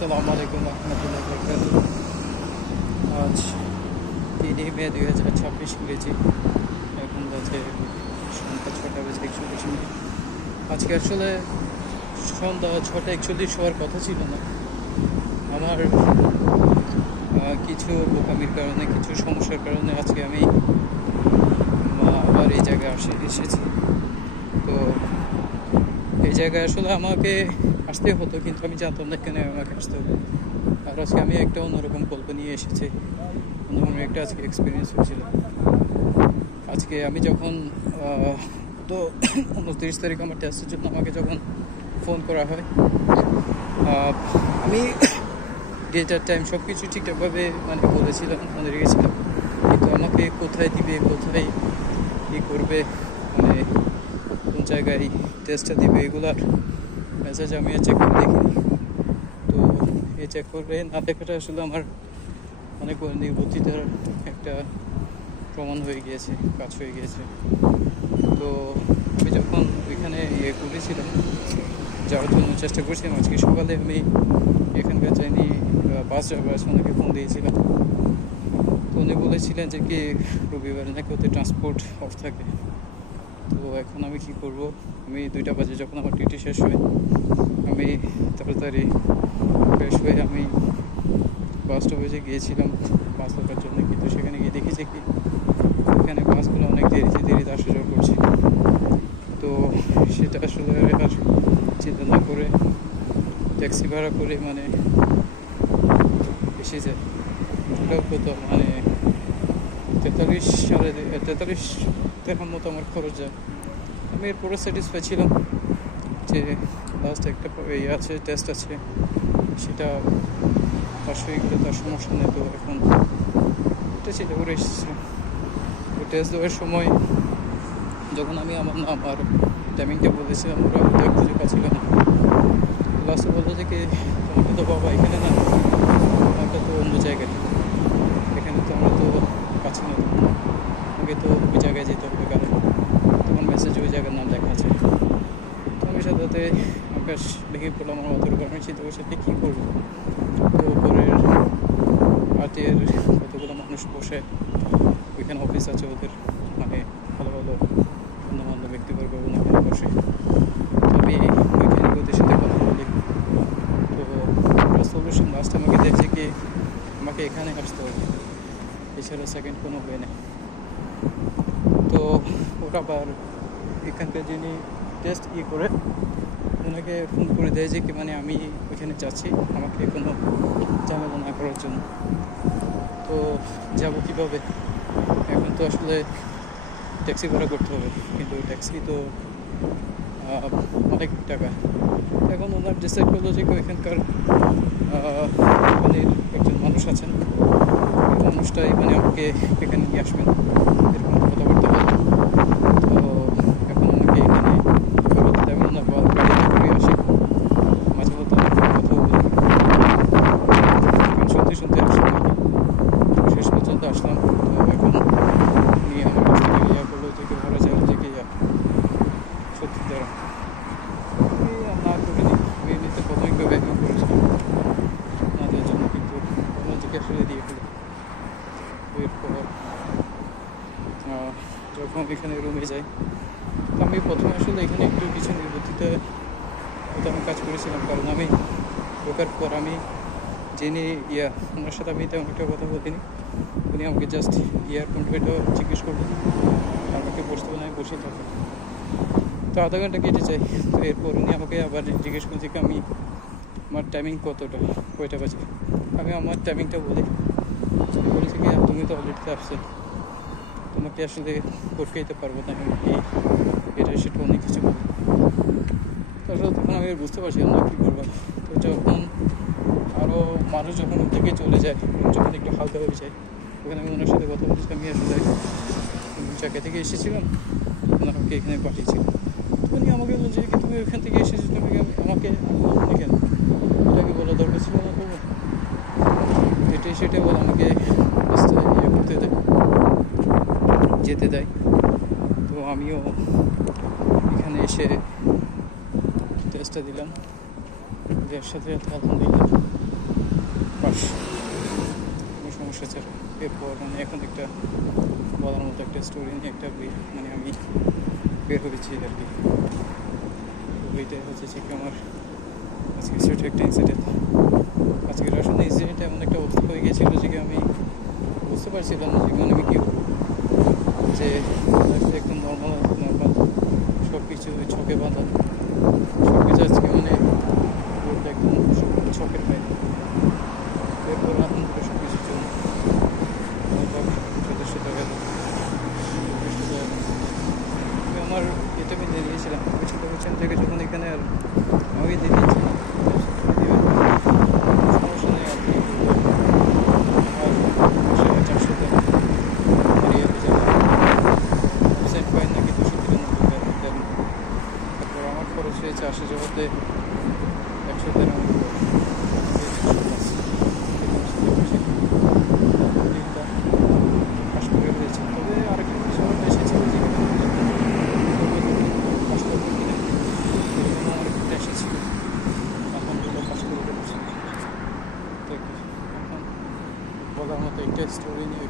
আসসালামু আলাইকুম রহমতুল্লাহ বরকাত। আজ 3 মে 2026 ইংরেজি। এখন বাজে সন্ধ্যা 6:41। আজকে আসলে সন্ধ্যা 6:41 হওয়ার কথা ছিল না। আমার কিছু বোকামির কারণে, কিছু সমস্যার কারণে আজকে আমি আবার এই জায়গায় এসেছি। তো এই জায়গায় আসলে আমাকে আসতে হতো, কিন্তু আমি জানতাম না কেন আমাকে আসতে হবে। আর আজকে আমি একটা অন্যরকম গল্প নিয়ে এসেছি, অন্যরকম একটা আজকে এক্সপিরিয়েন্স হয়েছিল। আজকে আমি যখন তো 29 তারিখ আমার টেস্টের জন্য আমাকে যখন ফোন করা হয়, আমি ডেটার টাইম সব কিছু ঠিকঠাকভাবে বলেছিলাম, মনে রেখেছিলাম। কিন্তু আমাকে কোথায় দিবে, কোথায় কী করবে, কোন জায়গায় টেস্টটা দিবে, এগুলার মেসেজ আমি চেক করে দেখিনি। তো এই চেক করে না দেখাটা আসলে আমার অনেক বড় নির্বুদ্ধিতার একটা প্রমাণ হয়ে গিয়েছে, কাজ হয়ে গিয়েছে। তো আমি যখন ওইখানে করেছিলাম, যাওয়ার জন্য চেষ্টা করছিলাম, আজকে সকালে আমি এখানকার যাইনি, বাস ড্রাইভার আছে, ওনাকে ফোন দিয়েছিলাম। তো উনি বলেছিলেন যে কি রবিবারে নাকি ওদের ট্রান্সপোর্ট অফ থাকে। তো এখন আমি কি করব? আমি 2টা বাজে যখন আমার ডিউটি শেষ হয়, আমি তাড়াতাড়ি ফ্রেশ হয়ে আমি বাস স্টপেজে গিয়েছিলাম বাস ধরার জন্য। কিন্তু সেখানে গিয়ে দেখেছি কি এখানে বাসগুলো অনেক দেরিতে আসা যাওয়া করছে। তো সেটা আসলে আর চিন্তা না করে ট্যাক্সি ভাড়া করে এসে যায়। ওটাও কত 43 টাকার মতো আমার খরচ যায়। আমি এরপরে স্যাটিসফাই ছিলাম যে লাস্ট একটা আছে, টেস্ট আছে, সেটা পাশ হয়ে গেলে তার সমস্যা নেই। তো এখন এটা চিন্তা করে এসেছিলাম। তো টেস্ট দেওয়ার সময় যখন আমি আমার নাম আর টাইমিংটা বলেছিলাম, ওরা খুঁজে পাচ্ছিল না। লাস্টে বললো যে কি তোমাকে তো বাবা এখানে না, তোমাকে তো অন্য জায়গায়, এখানে তো আমরা তো পাচ্ছি না, তোমাকে তো ওই জায়গায় যেতে হবে, কারণ তোমার মেসেজে ওই জায়গার নাম লেখা আছে। তো আমি সাথে আকাশ ভেঙে পড়লাম আমার মাথার উপর। আমি চিন্তা করছি কী করবো। তো উপরের আর্টের কতগুলো মানুষ বসে, ওইখানে অফিস আছে ওদের, ভালো ভালো গণ্যমান্য ব্যক্তিবর্গ ওখানে বসে। আমি ওইখানে ওদের সাথে কথা বলি। তো একটা সলিউশন লাস্ট আমাকে দেখছে কি আমাকে এখানে আসতে হবে, এছাড়া সেকেন্ড কোনো ওয়ে নেই। তো ওরা আবার এখানকার যিনি টেস্ট করে ওনাকে ফোন করে দেয় যে কি আমি ওইখানে যাচ্ছি, আমাকে কোনো ঝামেলা না করার জন্য। তো যাব কীভাবে? এখন তো আসলে ট্যাক্সি ভাড়া করতে হবে, কিন্তু ট্যাক্সি তো অনেক টাকা। এখন ওনার ডিসাইড করলো যে ওইখানকার একজন মানুষ আছেন, ওই মানুষটাই আমাকে এখানে নিয়ে আসবেন, এরকম কথাবার্তা হলো। তো এখন আমাকে এখানে খাবার দেবেন, ওনার গাড়িতে করে আসি, মাঝে মধ্যে কথাও বলি। শুনতে আসলাম, শেষ পর্যন্ত আসলাম। তো এখন নিয়ে আমার কাছ থেকে করলো যে কি ভাড়া চাইলো যে কি 70 টাকা। না করিনি, আমি এমনিতে প্রাথমিকভাবে ব্যাকিং করেছিলাম না দেওয়ার জন্য, কিন্তু ওনার জিজ্ঞাসা দিয়ে ফেলো। এরপর যখন এখানে রুমে যাই, তো আমি প্রথমে আসলে এখানে একটু কিছু নির্বুদ্ধিতে আমি কাজ করেছিলাম, কারণ আমি ঢোকার পর আমি জেনে ওনার সাথে আমি তেমন একটা কথা বলিনি। উনি আমাকে জাস্ট কন্ট্রাক্টটা জিজ্ঞেস করলেন, আমাকে বসতে বলে আমি বসে থাকি। তো আধা ঘন্টা কেটে যায়। তো এরপর উনি আমাকে আবার জিজ্ঞেস করছে কি আমার টাইমিং কয়টা বাজে। আমি আমার টাইমিংটা বলি, বলেছি কি তুমি তো অলরেডি অ্যাবসেন্ট, তোমাকে আসলে পড়তে পারবো না, আমি এটা সেটা অনেক কিছু বলি। আসলে তখন আমি বুঝতে পারছিলাম না কী করবো। তো যখন আরও মানুষ যখন ওর থেকে চলে যায়, যখন একটু হালকা হয়ে যায়, তখন আমি ওনার সাথে কথা বলছি আমি আসলে জায়গা থেকে এসেছিলাম, ওনারা আমাকে এখানে পাঠিয়েছিল। উনি আমাকে বলছে যে তুমি ওইখান থেকে এসেছো, তুমি আমাকে বলুন কেন, এটাকে বলা দরকার ছিল না করবো, এটাই সেটা বলে আমাকে রাস্তায় করতে দেয়, যেতে দেয়। তো আমিও এখানে এসে টেস্টটা দিলাম, এর সাথে আলহামদুলিল্লাহ পাস, কোনো সমস্যা ছাড়া। এরপর মানে এখন একটা বলার মতো একটা স্টোরি নিয়ে একটা মানে আমি বের হয়েছি আর কি। তো এইটাই হচ্ছে যে কি আমার আজকে ছোটো একটা ইনসিডেন্ট। আজকের আসলে ইনসিডেন্টটা এমন একটা অবস্থা হয়ে গিয়েছিলো যে কি আমি বুঝতে পারছিলাম না যে মানে আমি কী করবো। যে লাইফটা একদম নর্মাল সব কিছু ছকে বাঁধা, সব কিছু আজকে মানে বলতে একদম ছকের বাইরে। এরপর আলহামদুলিল্লাহ সব কিছুর জন্য সদস্যতা গেল। আমার এটা আমি দিয়ে দিয়েছিলাম, আমি ছোটো বলছিলাম থেকে যখন এখানে আর আমি দিয়ে দিয়েছিলাম সমস্যা নেই আর কি। আর 400 টাকা হারিয়ে সেন্ট পয়েন্ট নাকি 293 দেন। তারপর আমার খরচ হয়েছে আসা যাওয়াতে 100 দেন। পাশ করে হয়েছে। তবে আরেকটা বিষয় আমার এসেছিল যে পাশ করবো কিনা এরকম আমার একটু টেনশন ছিল। আলহামদুলিল্লাহ পাশ করে উঠেছি। তো এখন বলার মতো একটা স্টোরি নিয়ে